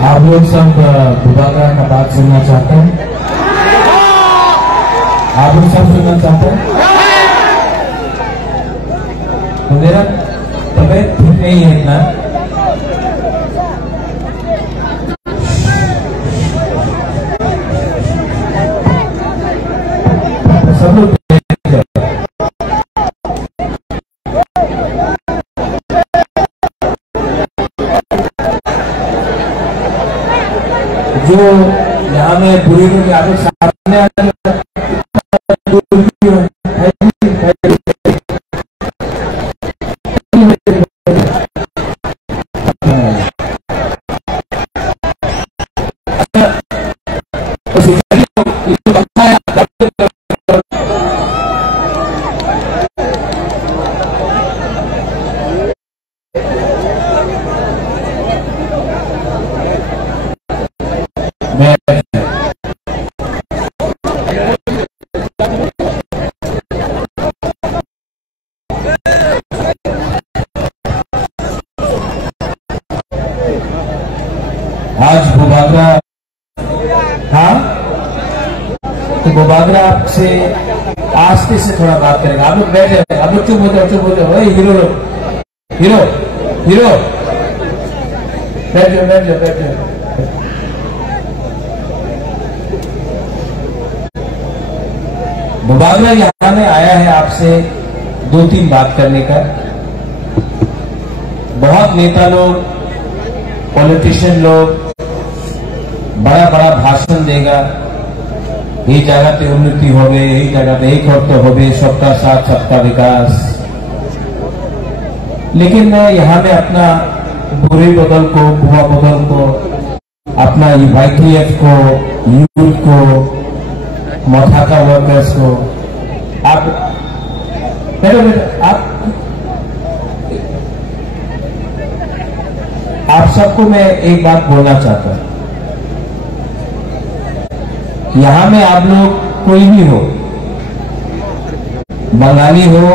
आप लोग सब बुबागरा का बात सुनना चाहते हैं? आप लोग सब सुनना चाहते हैं? तो मेरा तबीयत ठीक नहीं है इतना। सब लोग जो यहाँ में पूरी के आगे सामने आज बुबागरा, हाँ तो बुबागरा आपसे आस्ते से थोड़ा बात करेंगे। आप लोग बैठ जाए, आप लोग चुप हो जाओ, चुप हो जाओ। हीरो लोग, हीरो हीरो बैठ जाओ, बैठ जाओ, बैठ जाओ। बुबागरा यहाँ में आया है आपसे 2-3 बात करने का। बहुत नेता लोग, पॉलिटिशियन लोग बड़ा बड़ा भाषण देगा, यही जगह पे उन्नति हो गई, यही जगह पे एक और तो हो गई, सबका साथ सबका विकास। लेकिन मैं यहाँ में अपना बुरे बदल को, बुआ बदल को, अपना YTF को, यूथ को, मथाका वर्कर्स को, आप सबको मैं एक बात बोलना चाहता हूं। यहां में आप लोग कोई भी हो, बंगाली हो,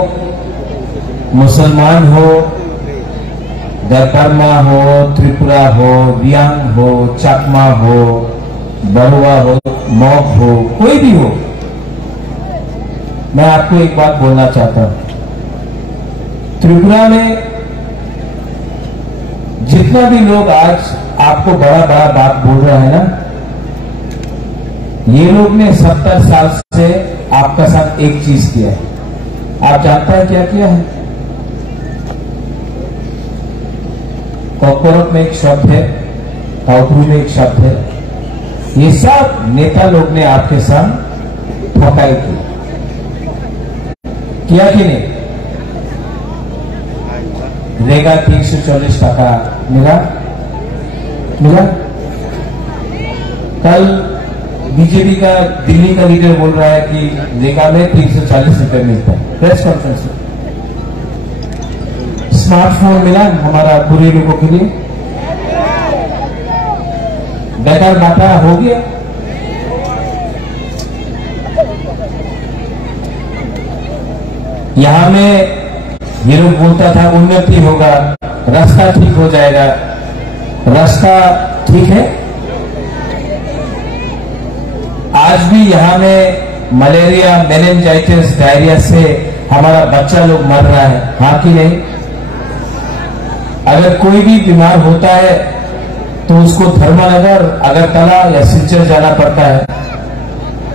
मुसलमान हो, दरपरमा हो, त्रिपुरा हो, रियांग हो, चकमा हो, बरुआ हो, मौक हो, कोई भी हो, मैं आपको एक बात बोलना चाहता हूं। त्रिपुरा में जितना भी लोग आज आपको बड़ा बड़ा बात बोल रहे हैं ना, ये लोग ने 70 साल से आपका साथ एक चीज किया है। आप जानते हैं क्या किया है? कॉर्पोरेट में एक शब्द है, काउपरू में एक शब्द है, ये सब नेता लोग ने आपके साथ ठकाई की, किया कि नहीं? रेगा 340 टका मिला, कल बीजेपी का दिल्ली का लीडर बोल रहा है कि रेगा में 340 रुपए मिलता है। प्रेस कॉन्फ्रेंस में स्मार्टफोन मिला हमारा पूरे लोगों के लिए, बेकार बाटा हो गया। यहां में ये लोग बोलता था उन्नति होगा, रास्ता ठीक हो जाएगा। रास्ता ठीक है? आज भी यहां में मलेरिया, मेनिंजाइटिस, डायरिया से हमारा बच्चा लोग मर रहा है, हाँ कि नहीं? अगर कोई भी बीमार होता है तो उसको धर्मनगर, अगरतला या सिलचर जाना पड़ता है।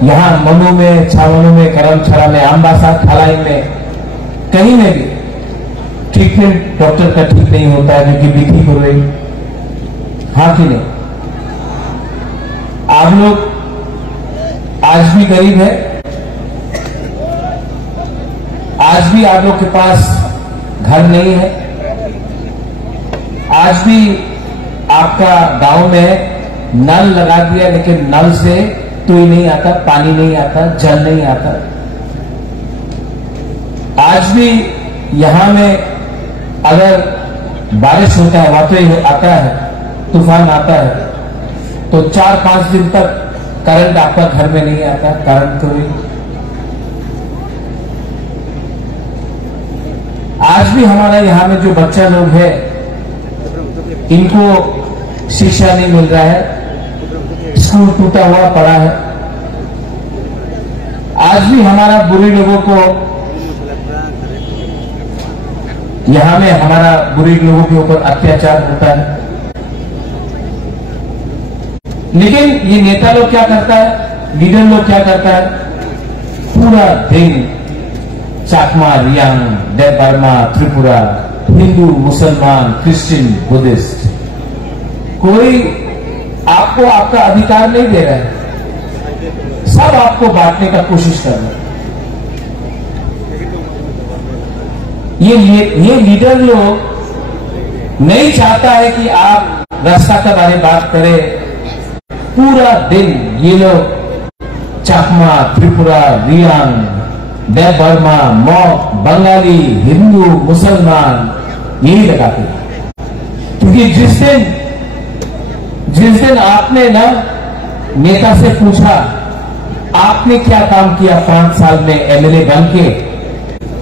यहां मनु में, छावनू में, करमछड़ा में, अम्बासा, थालाई में, कहीं में भी ट्रीटमेंट डॉक्टर का ठीक नहीं होता है, क्योंकि बीती हो रही, हाँ कि नहीं? आप लोग आज भी गरीब है, आज भी आप लोग के पास घर नहीं है, आज भी आपका गांव में नल लगा दिया, लेकिन नल से तोई नहीं आता, पानी नहीं आता, जल नहीं आता। आज भी यहां में अगर बारिश होता है, वाकई आता है, तूफान आता है, तो 4-5 दिन तक करंट आपका घर में नहीं आता, करंट कोई। आज भी हमारा यहां में जो बच्चा लोग है, इनको शिक्षा नहीं मिल रहा है, स्कूल टूटा हुआ पड़ा है। आज भी हमारा बुरी लोगों को यहां में हमारा बुरी लोगों के ऊपर अत्याचार होता है। लेकिन ये नेता लोग क्या करता है, लीडर लोग क्या करता है, पूरा दिन चाकमा, रियांग, देव बर्मा, त्रिपुरा, हिंदू, मुसलमान, क्रिश्चियन, बुद्धिस्ट, कोई आपको आपका अधिकार नहीं दे रहा है, सब आपको बांटने का कोशिश कर रहे हैं। ये लीडर लोग नहीं चाहता है कि आप रास्ता के बारे में बात करें। पूरा दिन ये लोग चाकमा, त्रिपुरा, रियांग, देव बर्मा, मॉक, बंगाली, हिंदू, मुसलमान यही लगाते हैं। क्योंकि जिस दिन आपने ना नेता से पूछा आपने क्या काम किया 5 साल में एमएलए बन के,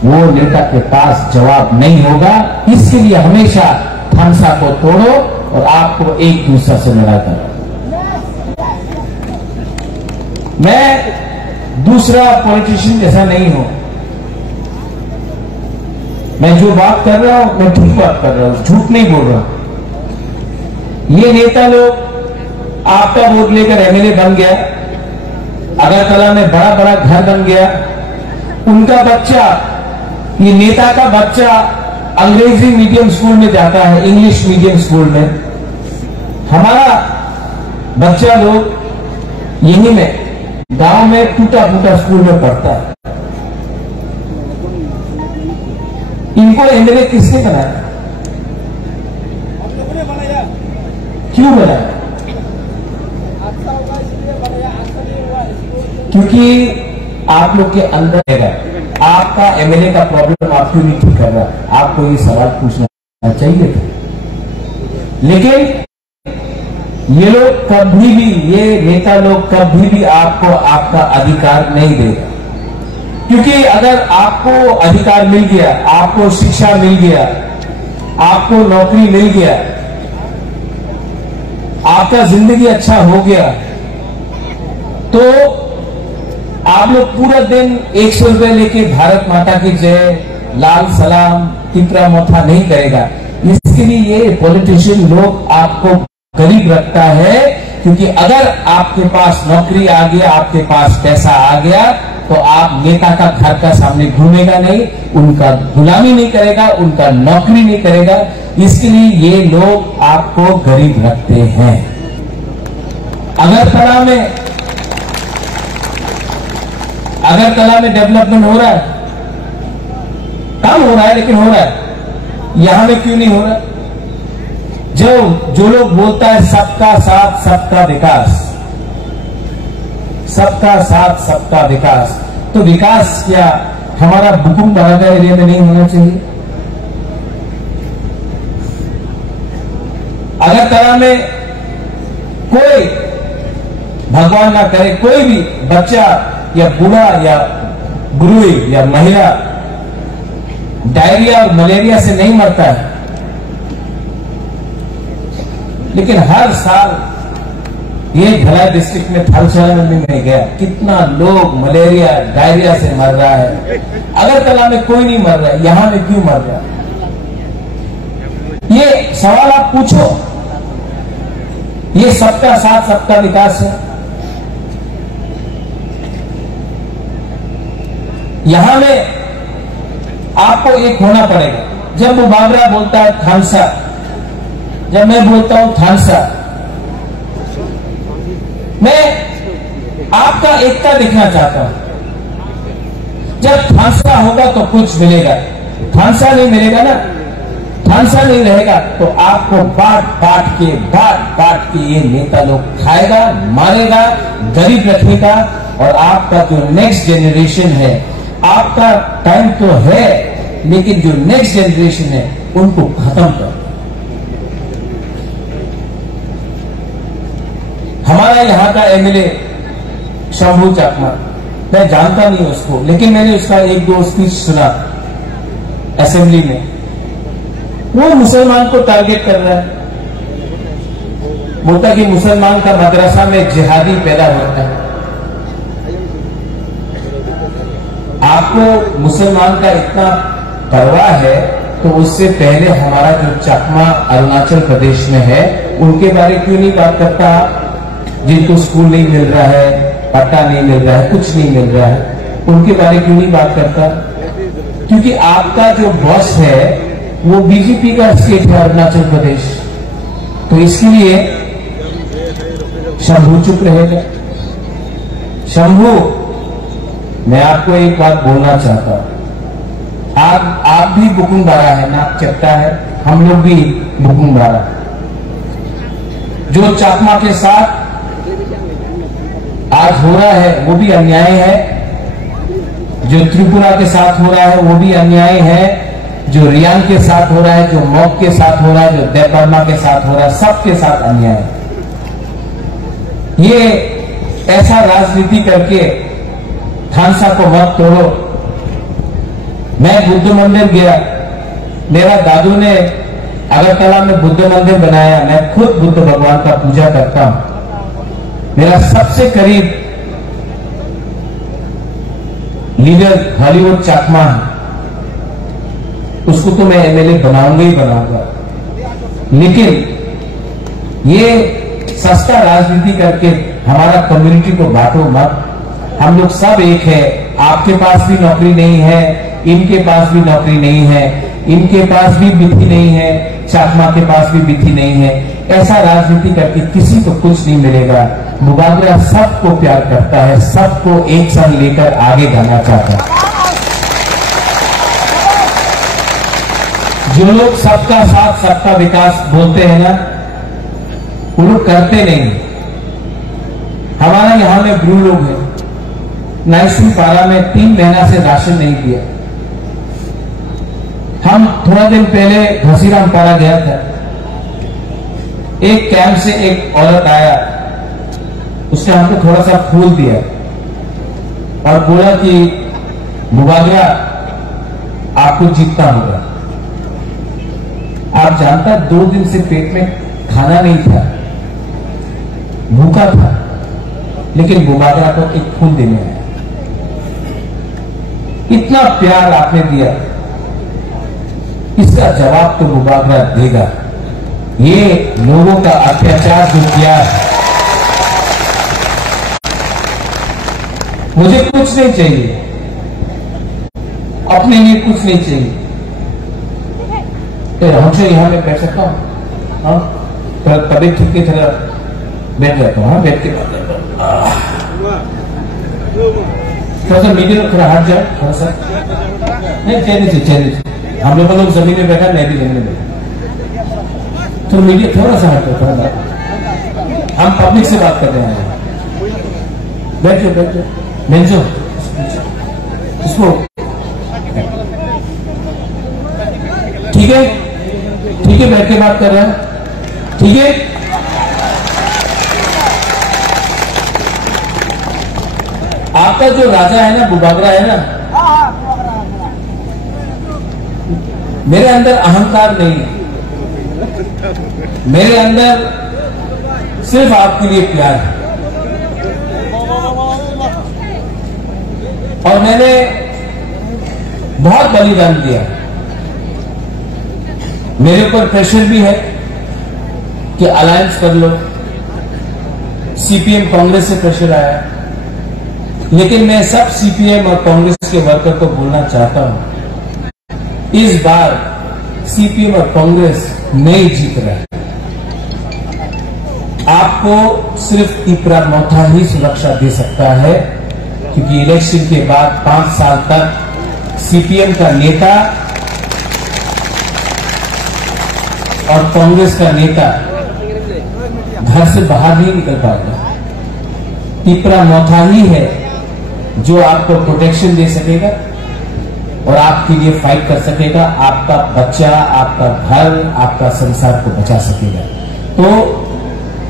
वो नेता के पास जवाब नहीं होगा। इसके लिए हमेशा थानसा को तोड़ो और आपको एक दूसरे से लड़ा करो। मैं दूसरा पॉलिटिशियन जैसा नहीं हूं। मैं जो बात कर रहा हूं मैं ठीक बात कर रहा हूं, झूठ नहीं बोल रहा हूं। ये नेता लोग आपका वोट लेकर एमएलए बन गया, अगरतला में बड़ा बड़ा घर बन गया, उनका बच्चा, ये नेता का बच्चा अंग्रेजी मीडियम स्कूल में जाता है, इंग्लिश मीडियम स्कूल में। हमारा बच्चा लोग यहीं में गांव में टूटा फूटा स्कूल में पढ़ता है। इनको एमएलए किसने बनाया, क्यों बनाया? क्योंकि आप लोग के अंदर है, आपका एमएलए का प्रॉब्लम आप क्यों नहीं ठीक कर रहा, आपको ये सवाल पूछना चाहिए था। लेकिन ये लोग कभी भी, ये नेता लोग कभी भी आपको आपका अधिकार नहीं देगा। क्योंकि अगर आपको अधिकार मिल गया, आपको शिक्षा मिल गया, आपको नौकरी मिल गया, आपका जिंदगी अच्छा हो गया, तो आप लोग पूरा दिन 100 रुपए लेके भारत माता की जय, लाल सलाम, तितरा मोथा नहीं करेगा। इसके लिए ये पॉलिटिशियन लोग आपको गरीब रखता है। क्योंकि अगर आपके पास नौकरी आ गया, आपके पास पैसा आ गया, तो आप नेता का घर का सामने घूमेगा नहीं, उनका गुलामी नहीं करेगा, उनका नौकरी नहीं करेगा। इसके लिए ये लोग आपको गरीब रखते हैं। अगरतला में डेवलपमेंट हो रहा है, काम हो रहा है, लेकिन हो रहा है। यहां में क्यों नहीं हो रहा? जो लोग बोलता है सबका साथ सबका विकास, सबका साथ सबका विकास, तो विकास क्या हमारा बुकुम बराबर एरिया में नहीं होना चाहिए? अगरतला में कोई, भगवान ना करे, कोई भी बच्चा या बूढ़ा या बुढ़ी या महिला डायरिया और मलेरिया से नहीं मरता है। लेकिन हर साल ये भिलाई डिस्ट्रिक्ट में थलसेना में गया, कितना लोग मलेरिया डायरिया से मर रहा है। अगरतला में कोई नहीं मर रहा है, यहां में क्यों मर रहा है? ये सवाल आप पूछो। ये सबका साथ सबका विकास है। यहां में आपको एक होना पड़ेगा। जब वो बाबरा बोलता है थानसा, जब मैं बोलता हूं थानसा, मैं आपका एकता दिखना चाहता हूं। जब थानसा होगा तो कुछ मिलेगा, थानसा नहीं मिलेगा ना, थानसा नहीं रहेगा तो आपको बांट बांट के ये नेता लोग खाएगा, मारेगा, गरीब रखेगा। और आपका जो नेक्स्ट जनरेशन है, आपका टाइम तो है, लेकिन जो नेक्स्ट जनरेशन है उनको खत्म कर। हमारा यहां का एमएलए शंभू चाकमा, मैं जानता नहीं उसको, लेकिन मैंने उसका 1-2 स्पीच सुना असेंबली में। वो मुसलमान को टारगेट कर रहा है। बोलता कि मुसलमान का मदरसा में जिहादी पैदा होता है। आपको मुसलमान का इतना परवाह है तो उससे पहले हमारा जो चकमा अरुणाचल प्रदेश में है उनके बारे क्यों नहीं बात करता? जिनको स्कूल नहीं मिल रहा है, पट्टा नहीं मिल रहा है, कुछ नहीं मिल रहा है, उनके बारे क्यों नहीं बात करता? क्योंकि आपका जो बॉस है वो बीजेपी का स्टेट है अरुणाचल प्रदेश, तो इसलिए शंभू चुप रहेगा। शंभू, मैं आपको एक बात बोलना चाहता हूं, आप भी बुकुंबारा है, नाक चट्टा है, हम लोग भी बुकुंबारा है। जो चाकमा के साथ आज हो रहा है वो भी अन्याय है, जो त्रिपुरा के साथ हो रहा है वो भी अन्याय है, जो रियांग के साथ हो रहा है, जो मॉक के साथ हो रहा है, जो देवबर्मा के साथ हो रहा है, सबके साथ अन्याय है। ये ऐसा राजनीति करके थानसा को मत तोड़ो। मैं बुद्ध मंदिर गया, मेरा दादू ने अगरतला में बुद्ध मंदिर बनाया, मैं खुद बुद्ध भगवान का पूजा करता हूं। मेरा सबसे करीब लीडर हॉलीवुड चाकमा है, उसको तो मैं एमएलए बनाऊंगा ही बनाऊंगा। लेकिन ये सस्ता राजनीति करके हमारा कम्युनिटी को बांटो मत। हम लोग सब एक है। आपके पास भी नौकरी नहीं है, इनके पास भी नौकरी नहीं है, इनके पास भी बिथी नहीं है, चाकमा के पास भी बिथी नहीं है। ऐसा राजनीति करके किसी को कुछ नहीं मिलेगा। मुबागरा सबको प्यार करता है, सबको एक संग लेकर आगे जाना चाहता है। जो लोग सबका साथ सबका विकास बोलते हैं ना, वो लोग करते नहीं। हमारा यहां में ब्रू लोग हैं, नाइसू पारा में 3 महीना से राशन नहीं दिया। हम थोड़ा दिन पहले घसीराम पारा गया था, एक कैंप से एक औरत आया, उसने हमको थोड़ा सा फूल दिया और बोला कि मुबागरा आपको जीतना होगा। आप जानता 2 दिन से पेट में खाना नहीं था, भूखा था, लेकिन मुबागरा को एक फूल देने आया। इतना प्यार आपने दिया, इसका जवाब तो मुबागरा देगा। ये लोगों का अत्याचार जो किया है, मुझे कुछ नहीं चाहिए, अपने लिए कुछ नहीं चाहिए। हमसे यहां में बैठ सकता हूं? हाँ, थोड़ा तबीयत ठीक की तरह बैठ जाता हूं। हाँ, बैठ के बात करता हूं। थोड़ा सा मीडियम, थोड़ा हट जाए, थोड़ा सा नहीं, चेहरे हम लोग जमीन में बैठा, मैं भी जमीन में बैठा, तो मीडिया थोड़ा सा हटो, थोड़ा सा हम पब्लिक से बात कर रहे हैं। बैठो बैठो, बेंचो इसको, ठीक है, ठीक है, बैठ के बात कर रहे हैं, ठीक है। आपका जो राजा है ना, मुबागरा है ना, मेरे अंदर अहंकार नहीं है, मेरे अंदर सिर्फ आपके लिए प्यार है। और मैंने बहुत बलिदान दिया। मेरे ऊपर प्रेशर भी है कि अलायंस कर लो, सीपीएम कांग्रेस से प्रेशर आया, लेकिन मैं सब सीपीएम और कांग्रेस के वर्कर को बोलना चाहता हूं, इस बार सीपीएम और कांग्रेस नहीं जीत रहा है। आपको सिर्फ तिपरा मोथा ही सुरक्षा दे सकता है, क्योंकि इलेक्शन के बाद 5 साल तक सीपीएम का नेता और कांग्रेस का नेता घर से बाहर नहीं निकल पाएगा। तिपरा मोथा ही है जो आपको प्रोटेक्शन दे सकेगा और आपके लिए फाइट कर सकेगा, आपका बच्चा, आपका घर, आपका संसार को बचा सकेगा। तो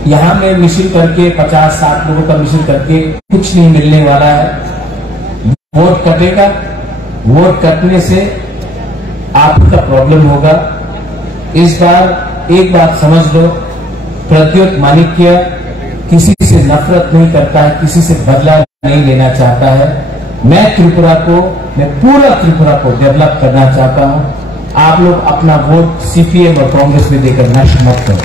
यहां में मिशन करके 50-60 लोगों का मिशन करके कुछ नहीं मिलने वाला है। वोट कटेगा, वोट कटने से आपका प्रॉब्लम होगा। इस बार एक बात समझ लो, प्रद्योत माणिक्य किसी से नफरत नहीं करता है, किसी से बदला नहीं लेना चाहता है। मैं पूरा त्रिपुरा को डेवलप करना चाहता हूं। आप लोग अपना वोट सीपीएम और कांग्रेस में देकर नष्ट मत करो।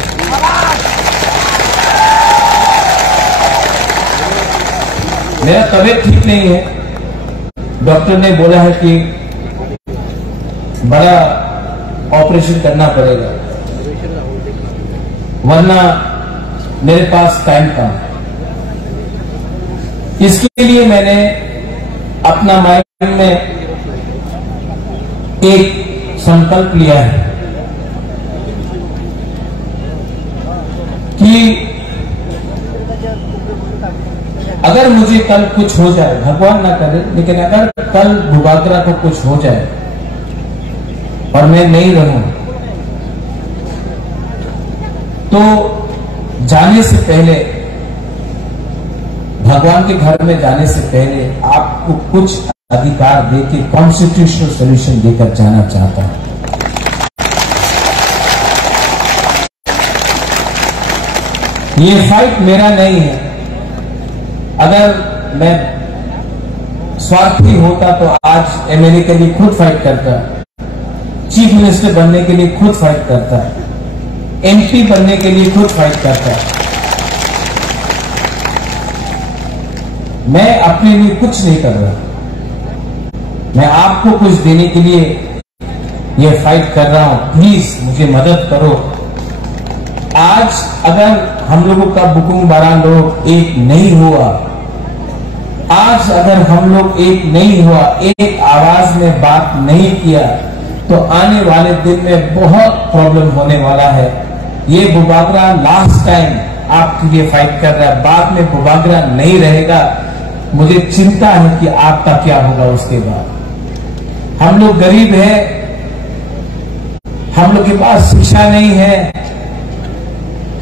मेरा तबीयत ठीक नहीं है, डॉक्टर ने बोला है कि बड़ा ऑपरेशन करना पड़ेगा, वरना मेरे पास टाइम कम है। इसके लिए मैंने अपना माइंड में एक संकल्प लिया है कि अगर मुझे कल कुछ हो जाए, भगवान ना करे, लेकिन अगर कल भूभागरा को कुछ हो जाए और मैं नहीं रहूं, तो जाने से पहले, भगवान के घर में जाने से पहले आपको कुछ अधिकार देके कॉन्स्टिट्यूशनल सोल्यूशन देकर जाना चाहता हूं। ये फाइट मेरा नहीं है। अगर मैं स्वार्थी होता तो आज एमएलए के लिए खुद फाइट करता, चीफ मिनिस्टर बनने के लिए खुद फाइट करता, एमपी बनने के लिए खुद फाइट करता। मैं अपने लिए कुछ नहीं कर रहा, मैं आपको कुछ देने के लिए ये फाइट कर रहा हूं। प्लीज मुझे मदद करो। आज अगर हम लोगों का बुकुंग बारा लोग एक नहीं हुआ, आज अगर हम लोग एक नहीं हुआ, एक आवाज में बात नहीं किया, तो आने वाले दिन में बहुत प्रॉब्लम होने वाला है। ये भूभागरा लास्ट टाइम आपके लिए फाइट कर रहा है, बाद में भूभागरा नहीं रहेगा। मुझे चिंता है कि आपका क्या होगा उसके बाद। हम लोग गरीब हैं, हम लोग के पास शिक्षा नहीं है,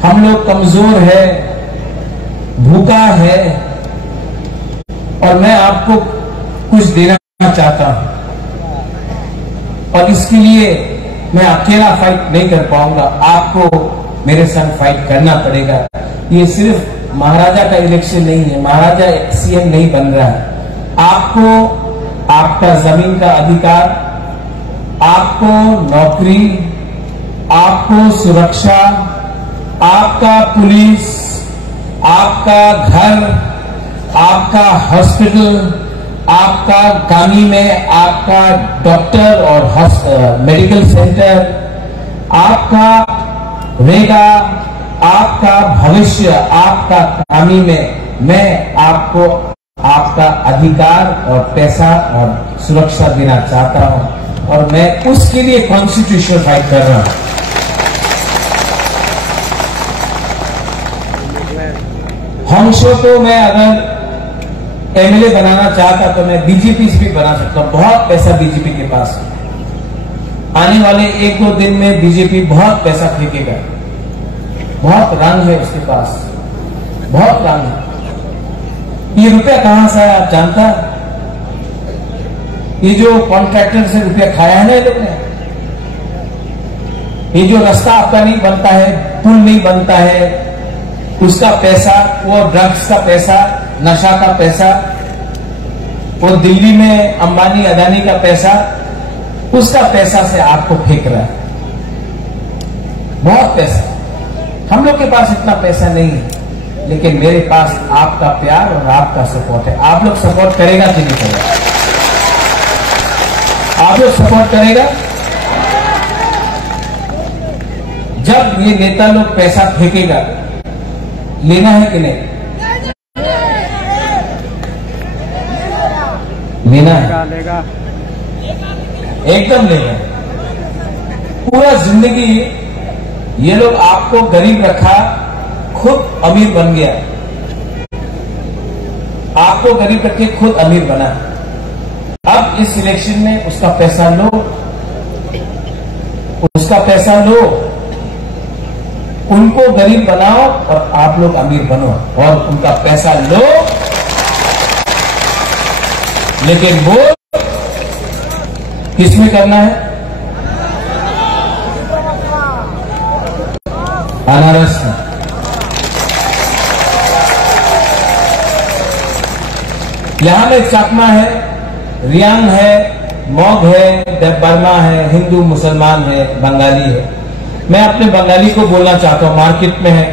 हम लोग कमजोर है, भूखा है, और मैं आपको कुछ देना चाहता हूं। और इसके लिए मैं अकेला फाइट नहीं कर पाऊंगा, आपको मेरे संग फाइट करना पड़ेगा। ये सिर्फ महाराजा का इलेक्शन नहीं है, महाराजा सीएम नहीं बन रहा है। आपको आपका जमीन का अधिकार, आपको नौकरी, आपको सुरक्षा, आपका पुलिस, आपका घर, आपका हॉस्पिटल, आपका गांवी में आपका डॉक्टर और मेडिकल सेंटर, आपका रहेगा, आपका भविष्य, आपका गांवी में मैं आपको आपका अधिकार और पैसा और सुरक्षा देना चाहता हूं, और मैं उसके लिए कॉन्स्टिट्यूशनल फाइट कर रहा हूं। हमशो को मैं अगर एमएलए बनाना चाहता तो मैं बीजेपी से भी बना सकता हूं। बहुत पैसा बीजेपी के पास है। आने वाले 1-2 दिन में बीजेपी बहुत पैसा फेंकेगा, बहुत रंग है उसके पास, बहुत रंग है। ये रुपया कहां से है आप जानता? ये जो कॉन्ट्रैक्टर से रुपया खाया है ना ये लोग ने, ये जो रास्ता आपका नहीं बनता है, पुल नहीं बनता है, उसका पैसा, वो ड्रग्स का पैसा, नशा का पैसा, वो दिल्ली में अंबानी अदानी का पैसा, उसका पैसा से आपको फेंक रहा है। बहुत पैसा। हम लोग के पास इतना पैसा नहीं है, लेकिन मेरे पास आपका प्यार और आपका सपोर्ट है। आप लोग सपोर्ट करेगा कि नहीं करेगा? आप लोग सपोर्ट करेगा? जब ये नेता लोग पैसा फेंकेगा, लेना है कि नहीं? लेना है, एकदम लेगा। पूरा जिंदगी ये लोग आपको गरीब रखा, खुद अमीर बन गया। आपको गरीब रख के खुद अमीर बना। अब इस इलेक्शन में उसका पैसा लो, उसका पैसा लो, उनको गरीब बनाओ और आप लोग अमीर बनो, और उनका पैसा लो, लेकिन वो किसमें करना है? अनारस में। यहां में चकमा है, रियांग है, मॉग है, देवबर्मा है, हिंदू मुसलमान है, बंगाली है। मैं अपने बंगाली को बोलना चाहता हूं, मार्केट में है।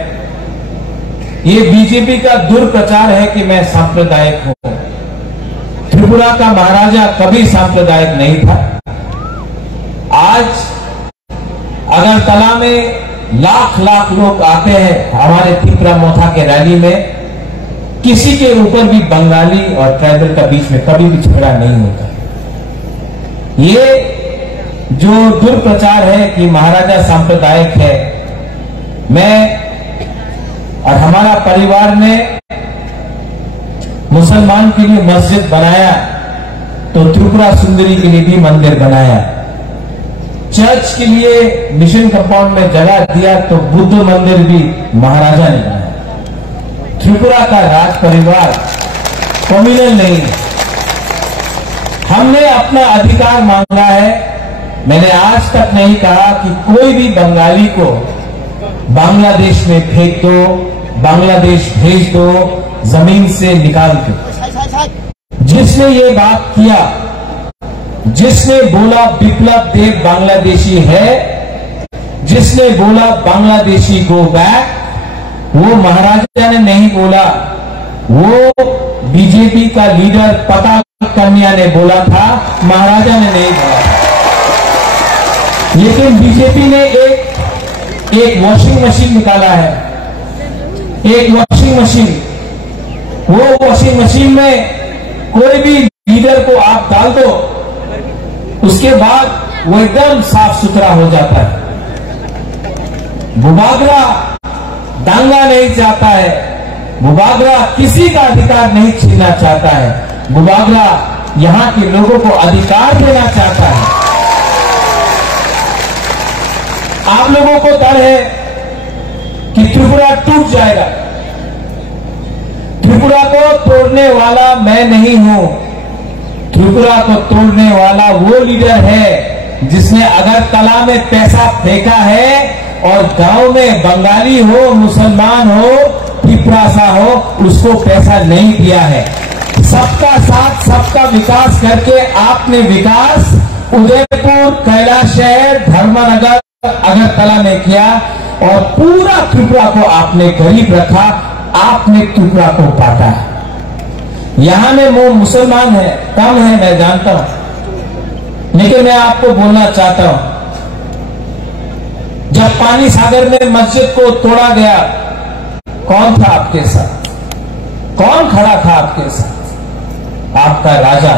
ये बीजेपी का दुर्प्रचार है कि मैं सांप्रदायिक हूं। त्रिपुरा का महाराजा कभी सांप्रदायिक नहीं था। आज अगरतला में लाख लाख लोग आते हैं हमारे त्रिपुरा मोथा के रैली में, किसी के ऊपर भी बंगाली और ट्राइबल का बीच में कभी भी झगड़ा नहीं होता। ये जो दुर्प्रचार है कि महाराजा सांप्रदायिक है, मैं और हमारा परिवार ने मुसलमान के लिए मस्जिद बनाया तो त्रिपुरा सुंदरी के लिए भी मंदिर बनाया। चर्च के लिए मिशन कंपाउंड में जगह दिया तो बुद्ध मंदिर भी महाराजा ने बनाया। त्रिपुरा का राज परिवार कम्युनल नहीं है। हमने अपना अधिकार मांगा है। मैंने आज तक नहीं कहा कि कोई भी बंगाली को बांग्लादेश में फेंक दो, बांग्लादेश भेज दो, जमीन से निकाल दो। जिसने ये बात किया, जिसने बोला विप्लव देव बांग्लादेशी है, जिसने बोला बांग्लादेशी गो बैक, वो महाराजा ने नहीं बोला, वो बीजेपी का लीडर पता कन्या ने बोला था, महाराजा ने नहीं बोला। लेकिन बीजेपी ने एक वॉशिंग मशीन निकाला है, एक वॉशिंग मशीन। वो वॉशिंग मशीन में कोई भी लीडर को आप डाल दो, उसके बाद वो एकदम साफ सुथरा हो जाता है। बुबागरा दांगा नहीं चाहता है, बुबागरा किसी का अधिकार नहीं छीनना चाहता है, बुबागरा यहां के लोगों को अधिकार देना चाहता है। आप लोगों को डर है कि त्रिपुरा टूट जाएगा। त्रिपुरा को तोड़ने वाला मैं नहीं हूं। त्रिपुरा को तोड़ने वाला वो लीडर है जिसने अगरतला में पैसा फेंका है और गांव में बंगाली हो, मुसलमान हो, त्रिपुरासा हो, उसको पैसा नहीं दिया है। सबका साथ, सबका विकास करके आपने विकास उदयपुर, कैलाश शहर, धर्मनगर, अगरतला में किया और पूरा त्रिपुरा को आपने गरीब रखा। आपने त्रिपुरा को बांटा। यहां में वो मुसलमान है, कम है, मैं जानता हूं, लेकिन मैं आपको बोलना चाहता हूं, जब पानी सागर में मस्जिद को तोड़ा गया, कौन था आपके साथ? कौन खड़ा था आपके साथ? आपका राजा,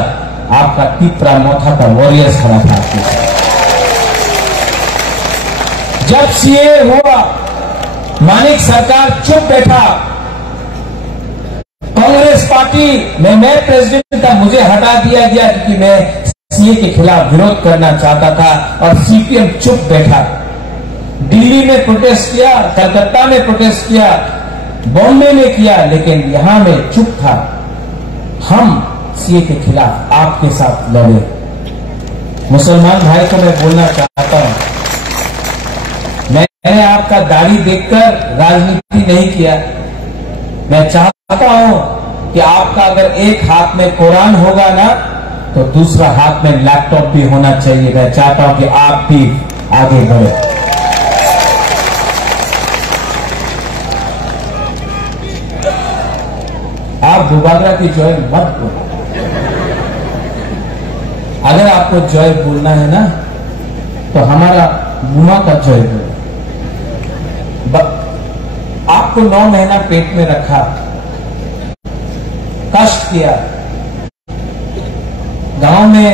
आपका त्रिपुरा मोथा का वॉरियर्स खड़ा था आपके साथ। जब सीए हुआ, मानिक सरकार चुप बैठा। कांग्रेस पार्टी में मैं प्रेसिडेंट था, मुझे हटा दिया गया क्योंकि मैं सीए के खिलाफ विरोध करना चाहता था और सीपीएम चुप बैठा। दिल्ली में प्रोटेस्ट किया, कलकत्ता में प्रोटेस्ट किया, बॉम्बे में किया, लेकिन यहां में चुप था। हम सीए के खिलाफ आपके साथ लड़े। मुसलमान भाई को मैं बोलना चाहता हूं, मैंने आपका दाढ़ी देखकर राजनीति नहीं किया। मैं चाहता हूं कि आपका अगर एक हाथ में कुरान होगा ना, तो दूसरा हाथ में लैपटॉप भी होना चाहिए। मैं चाहता हूं कि आप भी आगे बढ़े। आप बुबागरा की जय मत बोलो। अगर आपको जय बोलना है ना, तो हमारा मुआ का जय बोलो। आपको 9 महीना पेट में रखा, कष्ट किया, गांव में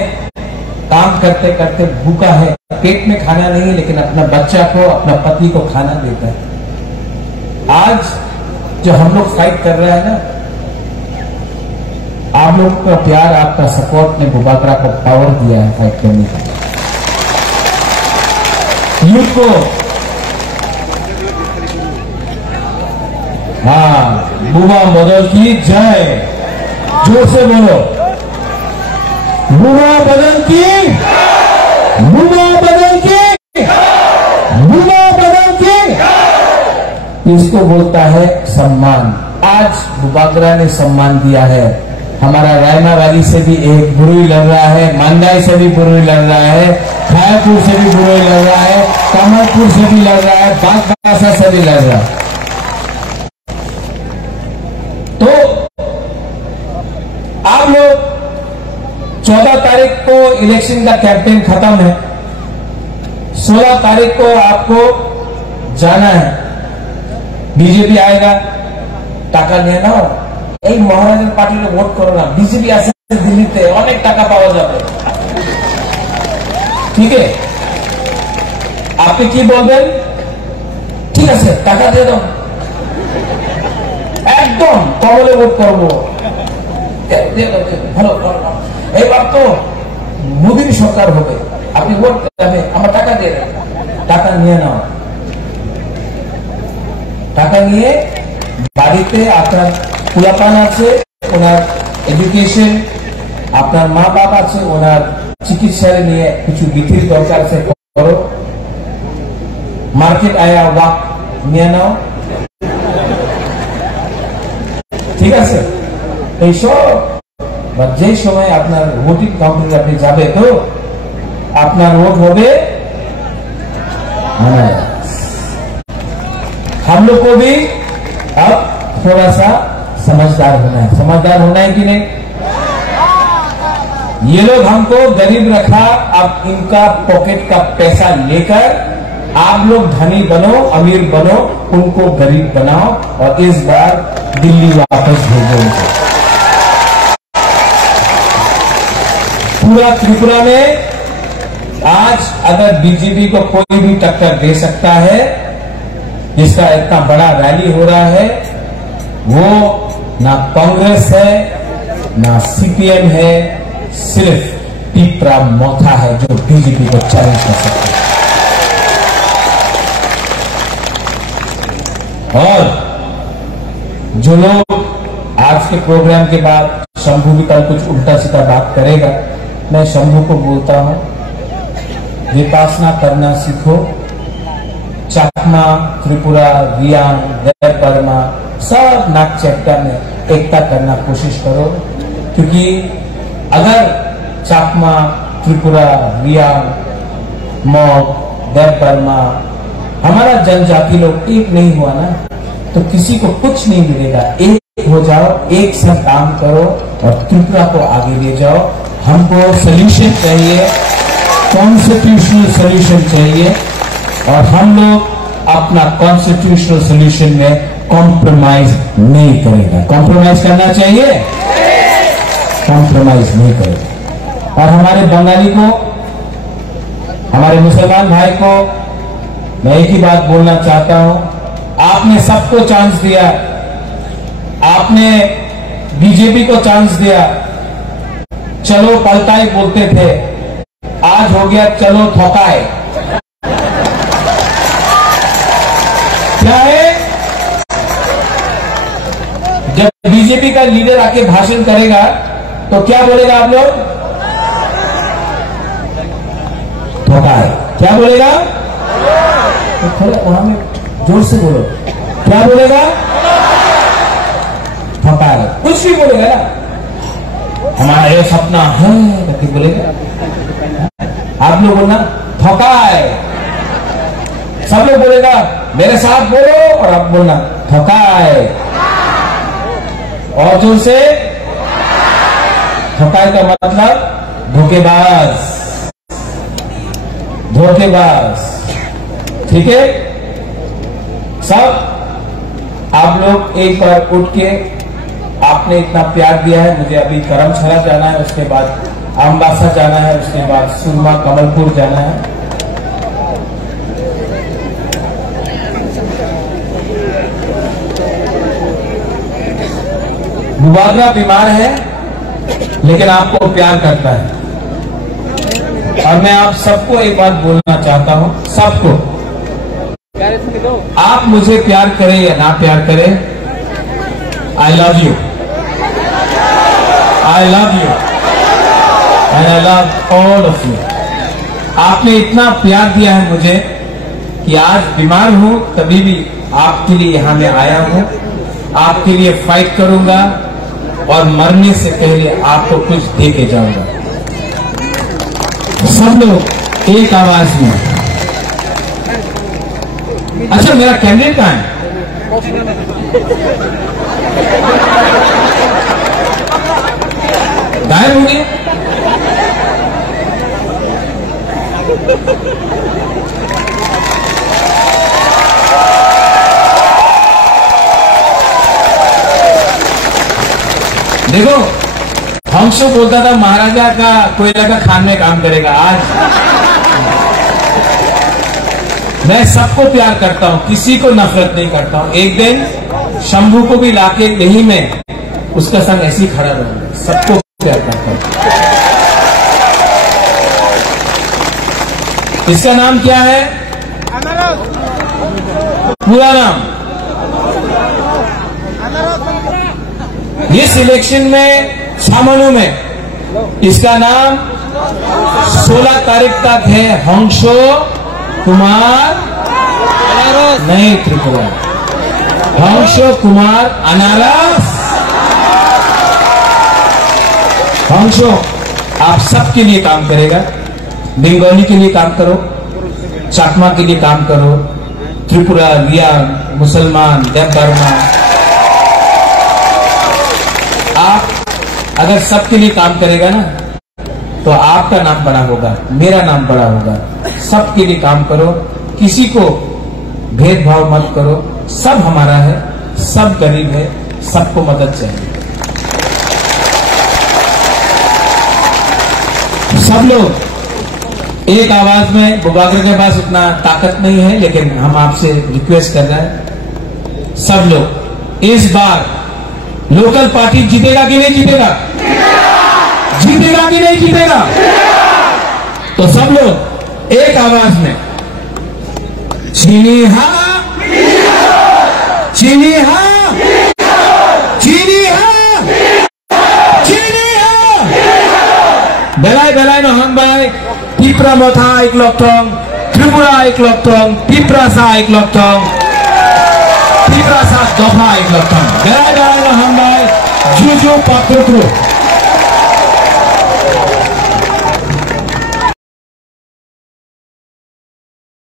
काम करते करते भूखा है, पेट में खाना नहीं है, लेकिन अपना बच्चा को, अपना पति को खाना देता है। आज जो हम लोग फाइट कर रहे हैं ना, आप लोगों का प्यार, आपका सपोर्ट ने बुबागरा को पावर दिया है फाइट करने का। यूथ को, हाँ, बुबा बदल की जय, जोर से बोलो, बुबा बदल की, बुबा बदल की, बुबा बदल की। इसको बोलता है सम्मान। आज बुबागरा ने सम्मान दिया है हमारा रायमा वैली से भी एक बुरुई लड़ रहा है, मंदाई से भी बुरुई लड़ रहा है, खायापुर से भी बुरुई लड़ रहा है, कमलपुर से भी लड़ रहा है, बागबासा से भी लड़ रहा है। तो आप लोग 14 तारीख को इलेक्शन का कैंपेन खत्म है, 16 तारीख को आपको जाना है, बीजेपी आएगा, টাকা নিয়ে নাও, এই মহারাজের পার্টিতে ভোট করো না, বিজেপি আছে দিল্লিতে, অনেক টাকা পাওয়া যাবে, ঠিক আছে? আপনি কি বলবেন? ঠিক আছে, টাকা দিয়ে দাও, একদম কমলে ভোট করবো, ভালো এবার তো মোদীর সরকার হবে, আপনি ভোট দেবেন, আমার টাকা দিয়ে দেন, টাকা নিয়ে নাও, টাকা নিয়ে বাড়িতে আপনার পোলাপান আছে, ওনার এডুকেশন, আপনার মা বাপ আছে, ওনার চিকিৎসার নিয়ে কিছু বিধির দরকার আছে, করো, মার্কেট আয়া ওয়াক নিয়ে নাও, ঠিক আছে? এইসব যে সময় আপনার ভোটিং কাউন্টারে আপনি যাবে তো আপনার ভোট হবে। हम लोग को भी अब थोड़ा सा समझदार होना है, समझदार होना है कि नहीं? ये लोग हमको गरीब रखा, अब इनका पॉकेट का पैसा लेकर आप लोग धनी बनो, अमीर बनो, उनको गरीब बनाओ और इस बार दिल्ली वापस भेजो उनको। पूरा त्रिपुरा में आज अगर बीजेपी को कोई भी टक्कर दे सकता है, जिसका इतना बड़ा रैली हो रहा है, वो ना कांग्रेस है ना सीपीएम है, सिर्फ पीपरा मोथा है जो बीजेपी को चैलेंज कर सकता है। और जो लोग आज के प्रोग्राम के बाद शंभू भी कल कुछ उल्टा सीधा बात करेगा, मैं शंभू को बोलता हूं, विपासना करना सीखो, चाकमा, त्रिपुरा, रियांग, देव बर्मा, सब नाग चैप्टा में एकता करना कोशिश करो, क्योंकि अगर चाकमा, त्रिपुरा, रियांग, मौक, देव बर्मा, हमारा जनजाति लोग एक नहीं हुआ ना, तो किसी को कुछ नहीं मिलेगा। एक हो जाओ, एक साथ काम करो और त्रिपुरा को आगे ले जाओ। हमको सोल्यूशन चाहिए, कॉन्स्टिट्यूशनल सोल्यूशन चाहिए, और हम लोग अपना कॉन्स्टिट्यूशनल सोल्यूशन में कॉम्प्रोमाइज नहीं करेगा। कॉम्प्रोमाइज करना चाहिए, कॉम्प्रोमाइज नहीं करेगा। और हमारे बंगाली को, हमारे मुसलमान भाई को मैं एक ही बात बोलना चाहता हूं, आपने सबको चांस दिया, आपने बीजेपी को चांस दिया, चलो पलटाई बोलते थे, आज हो गया चलो ठोकाए। क्या है? जब बीजेपी का लीडर आके भाषण करेगा तो क्या बोलेगा आप लोग? ठोकाए। क्या बोलेगा? तो थोड़ा वहां में जोर से बोलो, क्या बोलेगा? ठोकाए। कुछ भी बोलेगा ना, हमारा ये सपना है करके बोलेगा। आप लोग बोलना ठोकाए, सब लोग बोलेगा, मेरे साथ बोलो, और आप बोलना ठोकाए, और जोर से। ठोकाए का मतलब धोखेबाज, धोखेबाज, ठीक है? सब आप लोग एक बार उठ के, आपने इतना प्यार दिया है, मुझे अभी करमछला जाना है, उसके बाद अम्बासा जाना है, उसके बाद सुरमा कमलपुर जाना है। मुबादला बीमार है लेकिन आपको प्यार करता है, और मैं आप सबको एक बात बोलना चाहता हूं, सबको, आप मुझे प्यार करें या ना प्यार करें, I love you, I love you and I love all of you. आपने इतना प्यार दिया है मुझे कि आज बीमार हूं तभी भी आपके लिए यहां मैं आया हूं, आपके लिए फाइट करूंगा, और मरने से पहले आपको कुछ दे के जाऊंगा। सब लोग एक आवाज में। अच्छा, मेरा कैंडिडेट कहां है? गायब हो गए। देखो, हंसो बोलता था महाराजा का कोयला का खान में काम करेगा। आज मैं सबको प्यार करता हूं, किसी को नफरत नहीं करता हूं। एक दिन शंभू को भी लाके यही में उसका संग ऐसे ही खड़ा रहूंगा। सबको प्यार करता हूं। इसका नाम क्या है? पूरा नाम? इस इलेक्शन में छामनू में इसका नाम 16 तारीख तक है हंसो कुमार, नहीं त्रिपुरा, हंसो कुमार अनारस। हंसो आप सबके लिए काम करेगा। बंगाली के लिए काम करो, चाकमा के लिए काम करो, त्रिपुरा, रिया, मुसलमान, देव बर्मा। आप अगर सबके लिए काम करेगा ना तो आपका नाम बड़ा होगा, मेरा नाम बड़ा होगा। सबके लिए काम करो, किसी को भेदभाव मत करो। सब हमारा है, सब गरीब है, सबको मदद चाहिए। सब लोग एक आवाज में। बुबाकर के पास उतना ताकत नहीं है, लेकिन हम आपसे रिक्वेस्ट कर रहे हैं, सब लोग इस बार लोकल पार्टी जीतेगा कि नहीं जीतेगा? जीतेगा कि नहीं जीतेगा? तो सब लोग एक आवाज में चीनी हाँ, चीनी हाँ, चीनी हाँ, चीनी हाँ। बेलाई बेलाई नहन बाय टिप्रा मथा एक लक्टं, त्रिपुरा एक लक्टं, टिप्रा सा एक लक्टं, टिप्रा सा दफा एक लक्टं। बेलाई बेलाई नहन बाय जुजु पात्रुत्रु।